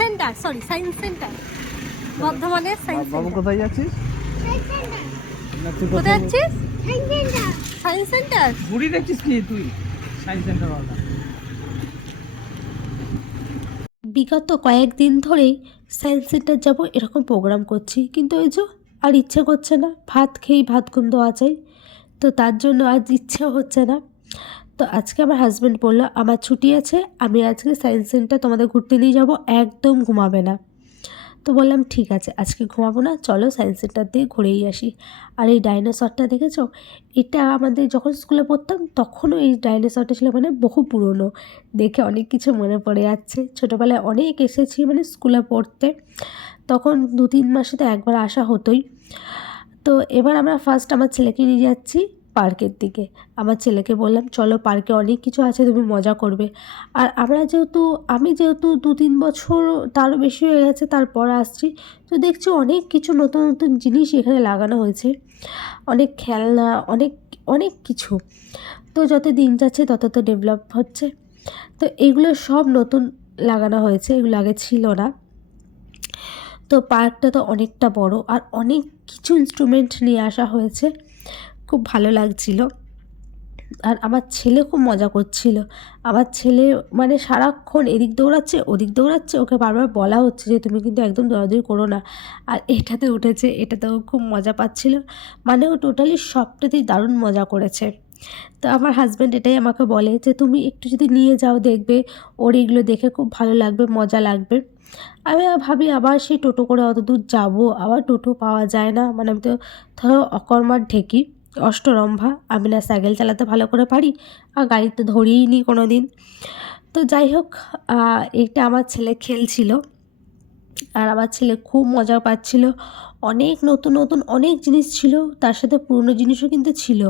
Centre sorry science centre বর্ধমানের science বাবু কোথায় যাচ্ছিস? কোথায় যাচ্ছিস? সায়েন্স সেন্টার ঘুড়ি দেখছিস কি তুই? সায়েন্স সেন্টার বিগত কয়েকদিন ধরেই সায়েন্স সেন্টার যাব এরকম প্রোগ্রাম করছি। কিন্তু ওই যে আর ইচ্ছে করছে না ভাত খেয়েই ভাত ঘুম দেওয়া যায় তো তার জন্য আজ ইচ্ছে হচ্ছে না। তো আজকে আমার হাজব্যান্ড বলল, আমার ছুটি আছে, আমি আজকে সায়েন্স সেন্টার তোমাদের ঘুরতে নিয়ে যাব, একদম ঘুমাবে না। তো বললাম, ঠিক আছে, আজকে ঘুমাবো না, চলো সায়েন্স সেন্টার দিয়ে ঘুরেই আসি। আর এই ডাইনোসরটা দেখেছ? এটা আমাদের যখন স্কুলে পড়তাম, তখনও এই ডাইনোসরটা ছিল মানে বহু পুরনো। দেখে অনেক কিছু মনে পড়ে যাচ্ছে। ছোটোবেলায় অনেক এসেছি মানে স্কুলে পড়তে। তখন দু তিন মাসে তো একবার আসা হতোই। তো এবার আমরা ফার্স্ট আমার ছেলেকে নিয়ে যাচ্ছি। পার্কের দিকে। আমার ছেলেকে বললাম, চলো, পার্কে অনেক কিছু আছে, তুমি মজা করবে। আর আমরা যেহেতু, আমি যেহেতু দু তিন বছর তারও বেশি হয়ে গেছে, তারপর আসছি, তো দেখছি অনেক কিছু নতুন নতুন জিনিস এখানে লাগানো হয়েছে। অনেক খেলনা, অনেক অনেক কিছু। তো যত দিন যাচ্ছে, তত তো ডেভেলপ হচ্ছে। তো এগুলো সব নতুন লাগানো হয়েছে, এগুলো আগে ছিল না। তো পার্কটা তো অনেকটা বড়, আর অনেক কিছু ইনস্ট্রুমেন্ট নিয়ে আসা হয়েছে। খুব ভালো লাগছিল। আর আমার ছেলে খুব মজা করছিল। আমার ছেলে মানে সারাক্ষণ এদিক দৌড়াচ্ছে, ওদিক দৌড়াচ্ছে, ওকে বারবার বলা হচ্ছে যে, তুমি কিন্তু একদম দৌড়াদৌড়ি করো না। আর এটাতে উঠেছে, এটাতেও খুব মজা পাচ্ছিল। মানে ও টোটালি সবটাতেই দারুণ মজা করেছে। তো আমার হাজব্যান্ড এটাই আমাকে বলে যে, তুমি একটু যদি নিয়ে যাও দেখবে, ওর এগুলো দেখে খুব ভালো লাগবে, মজা লাগবে। আমি ভাবি, আবার সেই টোটো করে অত দূর যাব? আবার টোটো পাওয়া যায় না? মানে আমি তো ধরো অকর্মার ঢেকি। অষ্টরম্ভা, আমি না সাইকেল চালাতে ভালো করে পারি আর গাড়ি তো ধরিই নি কোনো দিন তো যাই হোক এটা আমার ছেলে খেলছিল আর আমার ছেলে খুব মজা পাচ্ছিল। অনেক নতুন নতুন অনেক জিনিস ছিল, তার সাথে পুরনো জিনিসও কিন্তু ছিল।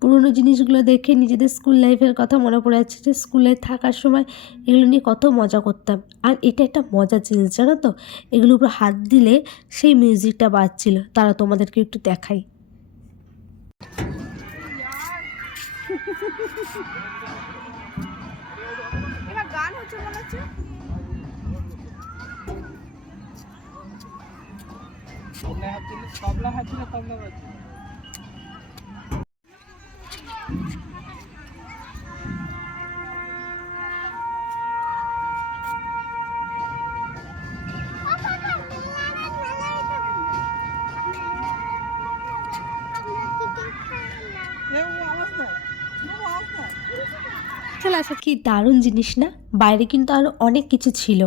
পুরনো জিনিসগুলো দেখে নিজেদের স্কুল লাইফের কথা মনে পড়ে যাচ্ছে যে স্কুলে থাকার সময় এগুলো নিয়ে কত মজা করতাম। আর এটা একটা মজার জিনিস, জানো তো? এগুলোর উপর হাত দিলে সেই মিউজিকটা বাজছিল। তারা তোমাদেরকে একটু দেখাই। এবার গান হচ্ছে মনে হচ্ছে? তবলা হাত তবলা বাজছে চলে আসো কি দারুণ জিনিস না? বাইরে কিন্তু আরও অনেক কিছু ছিল।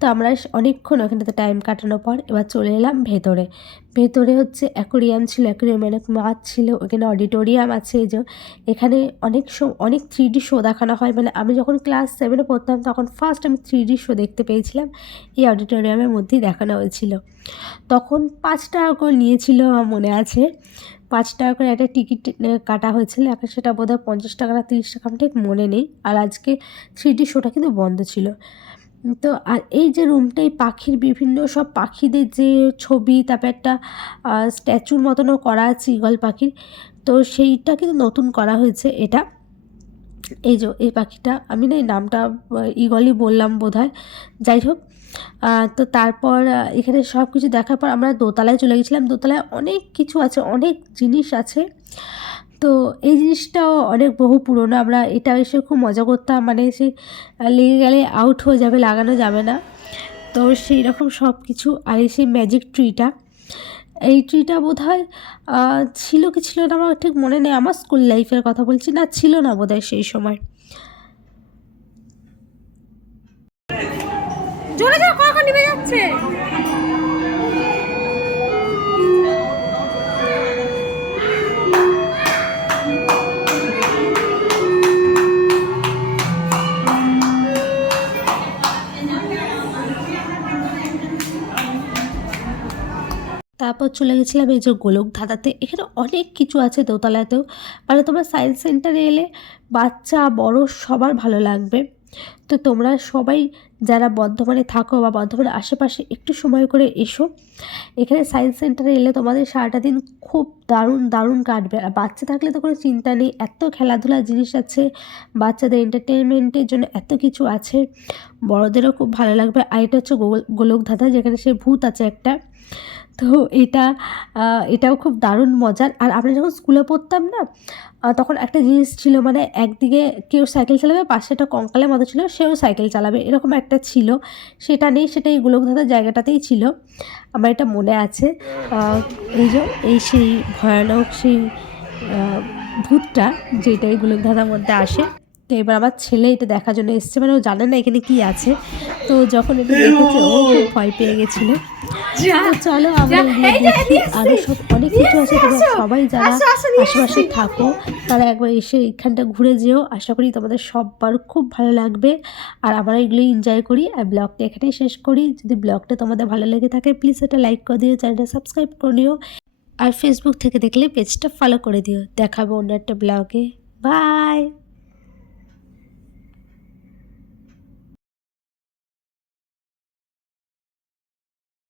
তো আমরা অনেকক্ষণ ওখানটাতে টাইম কাটানোর পর এবার চলে এলাম ভেতরে। ভেতরে হচ্ছে অ্যাকোরিয়াম ছিল অ্যাকোরিয়ামে অনেক মাছ ছিল, ওখানে অডিটোরিয়াম আছে এই যে। এখানে অনেক শো, অনেক থ্রি ডি শো দেখানো হয়। মানে আমি যখন ক্লাস সেভেনে পড়তাম, তখন ফার্স্ট আমি থ্রি ডি শো দেখতে পেয়েছিলাম। এই অডিটোরিয়ামের মধ্যেই দেখানো হয়েছিল। তখন পাঁচ টাকা করে নিয়েছিল আমার মনে আছে। পাঁচ টাকা করে একটা টিকিট কাটা হয়েছিল। এখন সেটা বোধহয় পঞ্চাশ টাকা না তিরিশ টাকা, আমার ঠিক মনে নেই। আর আজকে থ্রি ডি শোটা কিন্তু বন্ধ ছিল। তো আর এই যে রুমটা এই পাখির বিভিন্ন সব পাখিদের যে ছবি, তারপর একটা স্ট্যাচুর মতনও করা আছে ইগল পাখির। তো সেইটা কিন্তু নতুন করা হয়েছে এটা। এই যে, এই পাখিটা, আমি না এই নামটা ইগলই বললাম বোধ হয় যাই হোক তো তারপর এখানে সব কিছু দেখার পর আমরা দোতলায় চলে গেছিলাম। দোতলায় অনেক কিছু আছে, অনেক জিনিস আছে। তো এই জিনিসটাও অনেক বহু পুরনো। আমরা এটা এসে খুব মজা করতাম মানে সে লেগে গেলে আউট হয়ে যাবে, লাগানো যাবে না। তো সেই রকম সব কিছু আর এই সেই ম্যাজিক ট্রিটা এই ট্রিটা বোধ হয় ছিল কি ছিল না আমার ঠিক মনে নেই। আমার স্কুল লাইফের কথা বলছি না, ছিল না বোধ সেই সময়। কখন যাচ্ছে? তারপর চলে গেছিলাম এই যে গোলক ধাঁধাতে এখানে অনেক কিছু আছে দোতলাতেও। মানে তোমার সায়েন্স সেন্টারে এলে বাচ্চা, বড় সবার ভালো লাগবে। তো তোমরা সবাই যারা বর্ধমানে থাকো বা বর্ধমানের আশেপাশে একটু সময় করে এসো। এখানে সায়েন্স সেন্টারে এলে তোমাদের সারাটা দিন খুব দারুণ দারুণ কাটবে। আর বাচ্চা থাকলে তো কোনো চিন্তা নেই, এত খেলাধুলার জিনিস আছে। বাচ্চাদের এন্টারটেনমেন্টের জন্য এত কিছু আছে। বড়দেরও খুব ভালো লাগবে। আর এটা হচ্ছে গোল, গোলকধাঁধা, যেখানে সে ভূত আছে একটা। তো এটা এটাও খুব দারুণ মজার। আর আমরা যখন স্কুলে পড়তাম না তখন একটা জিনিস ছিল মানে একদিকে কেউ সাইকেল চালাবে, পাশে একটা কঙ্কালের মতো ছিল, সেও সাইকেল চালাবে, এরকম একটা ছিল। সেটা নেই, সেটা এই গোলকধাঁধার জায়গাটাতেই ছিল। আমার এটা মনে আছে। এই যে, এই সেই ভয়ানক সেই ভূতটা, যেটা এই গোলকধাঁধার মধ্যে আসে। তো এবার আমার ছেলে এটা দেখার জন্য এসছে মানে ও জানে না এখানে কি আছে। তো যখন এটা দেখেছে, ও খুব ভয় পেয়ে গেছিল। চলো আমরা আরও সব অনেক কিছু আছে তোমরা সবাই যারা আশেপাশে থাকো তারা একবার এসে এখানটা ঘুরে যেও। আশা করি তোমাদের সববার খুব ভালো লাগবে। আর আমরা এগুলো এনজয় করি। আর ব্লগটা এখানেই শেষ করি। যদি ব্লগটা তোমাদের ভালো লেগে থাকে প্লিজ এটা লাইক করে দিও চ্যানেলটা সাবস্ক্রাইব করে নিও। আর ফেসবুক থেকে দেখলে পেজটা ফলো করে দিও। দেখাবো অন্য একটা ব্লগে বাই